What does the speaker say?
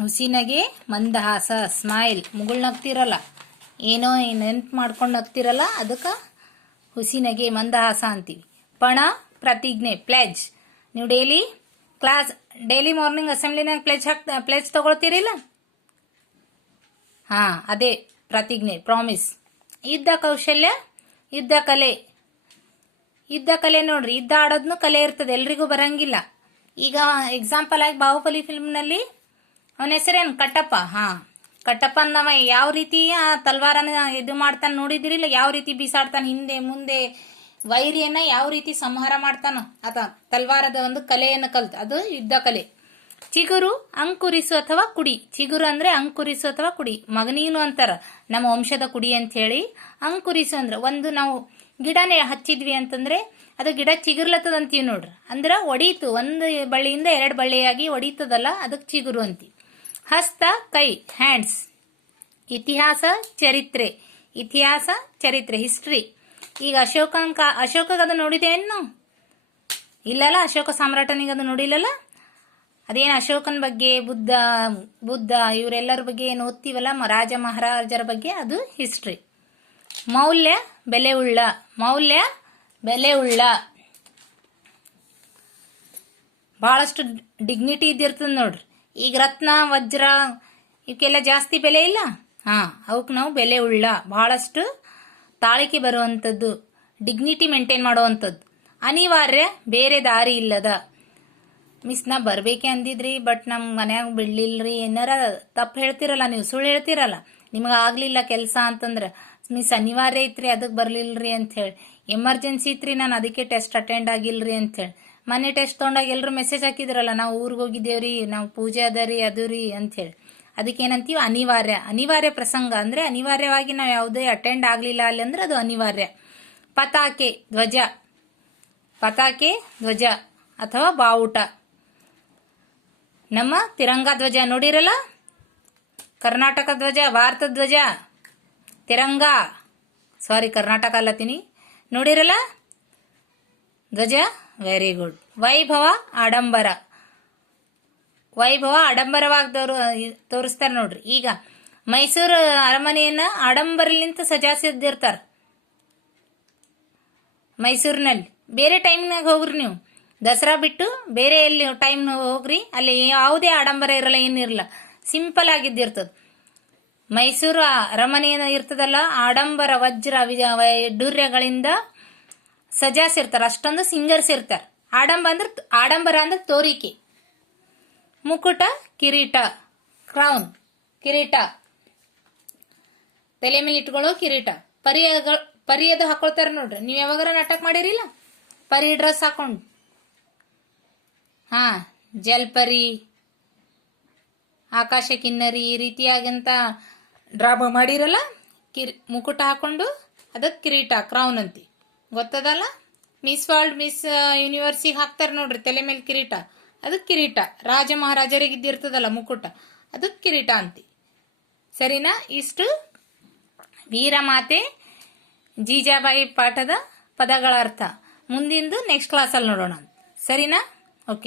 ಹುಸಿನಗೆ ಮಂದಹಾಸ ಸ್ಮೈಲ್. ಮುಗುಳ್ ನಗ್ತಿರಲ್ಲ, ಏನೋ ನೆನ್ಪು ಮಾಡ್ಕೊಂಡು ನಗ್ತಿರಲ್ಲ, ಅದಕ್ಕೆ ಹುಸಿನಗೆ ಮಂದಹಾಸ ಅಂತೀವಿ. ಪಣ ಪ್ರತಿಜ್ಞೆ ಪ್ಲೆಜ್. ನೀವು ಡೈಲಿ ಮಾರ್ನಿಂಗ್ ಅಸೆಂಬ್ಲಿನಾಗ ಪ್ಲೆಜ್ ತಗೊಳ್ತೀರಿಲ್ಲ, ಹಾ ಅದೇ ಪ್ರತಿಜ್ಞೆ, ಪ್ರಾಮಿಸ್. ಯುದ್ಧ ಕೌಶಲ್ಯ, ಯುದ್ಧ ಕಲೆ. ಯುದ್ಧ ಕಲೆ ನೋಡ್ರಿ, ಯುದ್ಧ ಆಡೋದ್ನು ಕಲೆ ಇರ್ತದೆ, ಎಲ್ರಿಗೂ ಬರಂಗಿಲ್ಲ. ಈಗ ಎಕ್ಸಾಂಪಲ್ ಆಗಿ ಬಾಹುಬಲಿ ಫಿಲ್ಮ್ನಲ್ಲಿ ಅವನ ಹೆಸರೇನು, ಕಟ್ಟಪ್ಪ. ಹಾ, ಕಟ್ಟಪ್ಪ ಅಂದವ ಯಾವ ರೀತಿ ಆ ತಲ್ವಾರನ ಇದು ಮಾಡ್ತಾನೆ ನೋಡಿದಿರಿಲ್ಲ, ಯಾವ ರೀತಿ ಬೀಸಾಡ್ತಾನೆ ಹಿಂದೆ ಮುಂದೆ, ವೈರಿಯನ್ನ ಯಾವ ರೀತಿ ಸಂಹಾರ ಮಾಡ್ತಾನೋ ಆತ ತಲ್ವಾರದ ಒಂದು ಕಲೆಯನ್ನು ಕಲ್ತು, ಅದು ಯುದ್ಧ ಕಲೆ. ಚಿಗುರು ಅಂಕುರಿಸು ಅಥವಾ ಕುಡಿ. ಚಿಗುರು ಅಂದ್ರೆ ಅಂಕುರಿಸು ಅಥವಾ ಕುಡಿ. ಮಗನೀನು ಅಂತಾರ ನಮ್ಮ ವಂಶದ ಕುಡಿ ಅಂತ ಹೇಳಿ. ಅಂಕುರಿಸು ಅಂದ್ರೆ ಒಂದು ನಾವು ಗಿಡನೇ ಹಚ್ಚಿದ್ವಿ ಅಂತಂದ್ರೆ ಅದು ಗಿಡ ಚಿಗುರ್ಲತ್ತದ ಅಂತೀವಿ ನೋಡ್ರಿ. ಅಂದ್ರೆ ಒಡೀತು, ಒಂದು ಬಳ್ಳಿಯಿಂದ 2 ಬಳ್ಳಿಯಾಗಿ ಒಡೀತದಲ್ಲ, ಅದಕ್ಕೆ ಚಿಗುರು ಅಂತೀವಿ. ಹಸ್ತ ಕೈ, ಹ್ಯಾಂಡ್ಸ್. ಇತಿಹಾಸ ಚರಿತ್ರೆ. ಇತಿಹಾಸ ಚರಿತ್ರೆ, ಹಿಸ್ಟ್ರಿ. ಈಗ ಅಶೋಕಗ ಅದು ನೋಡಿದೇನು? ಇಲ್ಲಲ್ಲ, ಅಶೋಕ ಸಾಮ್ರಾಟನಿಗೆ ಅದು ನೋಡಿಲ್ಲಲ್ಲ. ಅದೇನು ಅಶೋಕನ ಬಗ್ಗೆ, ಬುದ್ಧ ಇವರೆಲ್ಲರ ಬಗ್ಗೆ ಏನು ಓದ್ತೀವಲ್ಲ, ರಾಜ ಮಹಾರಾಜರ ಬಗ್ಗೆ, ಅದು ಹಿಸ್ಟ್ರಿ. ಮೌಲ್ಯ ಬೆಲೆ ಉಳ್ಳ. ಮೌಲ್ಯ ಬೆಲೆ ಉಳ್ಳ, ಬಹಳಷ್ಟು ಡಿಗ್ನಿಟಿ ಇದ್ದಿರ್ತದೆ ನೋಡ್ರಿ. ಈಗ ರತ್ನ ವಜ್ರ ಇವಕ್ಕೆಲ್ಲ ಜಾಸ್ತಿ ಬೆಲೆ ಇಲ್ಲ, ಹಾ ಅವಕ್ಕೆ ನಾವು ಬೆಲೆ ಉಳ್ಳ, ಬಹಳಷ್ಟು ತಾಳಿಕೆ ಬರುವಂಥದ್ದು, ಡಿಗ್ನಿಟಿ ಮೇಂಟೈನ್ ಮಾಡುವಂಥದ್ದು. ಅನಿವಾರ್ಯ, ಬೇರೆ ದಾರಿ ಇಲ್ಲದ. ಮಿಸ್ ನಾ ಬರ್ಬೇಕೆ ಅಂದಿದ್ರಿ, ಬಟ್ ನಮ್ಮ ಮನ್ಯಾಗ ಬಿಡ್ಲಿಲ್ರಿ, ಏನಾರ ತಪ್ಪು ಹೇಳ್ತಿರಲ್ಲ, ನೀವು ಸುಳ್ಳು ಹೇಳ್ತಿರಲ್ಲ, ನಿಮ್ಗೆ ಆಗ್ಲಿಲ್ಲ ಕೆಲಸ ಅಂತಂದ್ರೆ ಮಿಸ್ ಅನಿವಾರ್ಯ ಐತ್ರಿ ಅದಕ್ಕೆ ಬರ್ಲಿಲ್ರಿ ಅಂತ ಹೇಳಿ, ಎಮರ್ಜೆನ್ಸಿ ಇತ್ರಿ ನಾನು ಅದಕ್ಕೆ ಟೆಸ್ಟ್ ಅಟೆಂಡ್ ಆಗಿಲ್ರಿ ಅಂತ ಹೇಳಿ. ಮೊನ್ನೆ ಟೆಸ್ಟ್ ತೊಗೊಂಡಾಗ ಎಲ್ಲರೂ ಮೆಸೇಜ್ ಹಾಕಿದ್ರಲ್ಲ, ನಾವು ಊರಿಗೆ ಹೋಗಿದ್ದೇವ್ರಿ, ನಾವು ಪೂಜೆ ಅದರಿ ಅದು ರೀ ಅಂತ ಹೇಳಿ. ಅದಕ್ಕೇನಂತೀವಿ, ಅನಿವಾರ್ಯ. ಅನಿವಾರ್ಯ ಪ್ರಸಂಗ ಅಂದ್ರೆ ಅನಿವಾರ್ಯವಾಗಿ ನಾವು ಯಾವುದೇ ಅಟೆಂಡ್ ಆಗ್ಲಿಲ್ಲ ಅಲ್ಲಿ ಅಂದ್ರೆ ಅದು ಅನಿವಾರ್ಯ. ಪತಾಕೆ ಧ್ವಜ. ಪತಾಕೆ ಧ್ವಜ ಅಥವಾ ಬಾವುಟ. ನಮ್ಮ ತಿರಂಗ ಧ್ವಜ ನೋಡಿರಲ್ಲ, ಕರ್ನಾಟಕ ಧ್ವಜ, ಭಾರತ ಧ್ವಜ, ತಿರಂಗ, ಸಾರಿ ಕರ್ನಾಟಕ ಅಲ್ಲತೀನಿ, ನೋಡಿರಲ್ಲ ಧ್ವಜ. Very good. ವೈಭವ ಆಡಂಬರ. ವೈಭವ ಆಡಂಬರವಾಗಿ ತೋರಿಸ್ತಾರೆ ನೋಡ್ರಿ. ಈಗ ಮೈಸೂರು ಅರಮನೆಯನ್ನ ಆಡಂಬರಲಿಂತ ಸಜಾಯಿಸಿರ್ತಾರ ಮೈಸೂರಿನಲ್ಲಿ. ಬೇರೆ ಟೈಮ್ನಾಗ ಹೋಗ್ರಿ ನೀವು, ದಸರಾ ಬಿಟ್ಟು ಬೇರೆ ಎಲ್ಲಿ ಟೈಮ್ ಹೋಗ್ರಿ, ಅಲ್ಲಿ ಯಾವುದೇ ಆಡಂಬರ ಇರಲ್ಲ, ಏನಿರಲ್ಲ, ಸಿಂಪಲ್ ಆಗಿದ್ದಿರ್ತದ. ಮೈಸೂರು ಅರಮನೆ ಇರ್ತದಲ್ಲ, ಆಡಂಬರ ವಜ್ರ ವೈಡೂರ್ಯಗಳಿಂದ ಸಜಾಯಿಸಿರ್ತಾರ, ಅಷ್ಟೊಂದು ಸಿಂಗರ್ಸಿರ್ತಾರ. ಆಡಂಬರ ಅಂದ್ರೆ ತೋರಿಕೆ. ಮುಕುಟ, ಕಿರೀಟ, ಕ್ರೌನ್, ಕಿರೀಟ, ತಲೆ ಮೇಲೆ ಇಟ್ಕೊಳ್ಳೋ ಕಿರೀಟ. ಪರಿಯದು ಹಾಕೊಳ್ತಾರ ನೋಡ್ರಿ, ನೀವ್ ಯಾವಾಗಾರ ನಾಟಕ ಮಾಡಿರಿಲ್ಲ, ಪರಿ ಡ್ರೆಸ್ ಹಾಕೊಂಡು, ಹಾ ಜಲ್ಪರಿ, ಆಕಾಶ ಕಿನ್ನರಿ, ಈ ರೀತಿಯಾಗಂತ ಡ್ರಾಮಾ ಮಾಡಿರಲ್ಲ, ಮುಕುಟ ಹಾಕೊಂಡು ಅದಕ್ಕೆ ಕಿರೀಟ, ಕ್ರೌನ್ ಅಂತಿ, ಗೊತ್ತದಲ್ಲ. ಮಿಸ್ ವರ್ಲ್ಡ್, ಮಿಸ್ ಯೂನಿವರ್ಸಿಗೆ ಹಾಕ್ತಾರ ನೋಡ್ರಿ ತಲೆ ಮೇಲೆ ಕಿರೀಟ, ಅದಕ್ಕೆ ಕಿರೀಟ. ರಾಜ ಮಹಾರಾಜರಿಗೆ ಇದ್ದಿರ್ತದಲ್ಲ ಮುಕುಟ, ಅದಕ್ಕೆ ಕಿರೀಟ ಅಂತಿ. ಸರಿನಾ? ಇಷ್ಟು ವೀರಮಾತೆ ಜೀಜಾಬಾಯಿ ಪಾಠದ ಪದಗಳ ಅರ್ಥ. ಮುಂದಿಂದು ನೆಕ್ಸ್ಟ್ ಕ್ಲಾಸಲ್ಲಿ ನೋಡೋಣ. ಸರಿನಾ?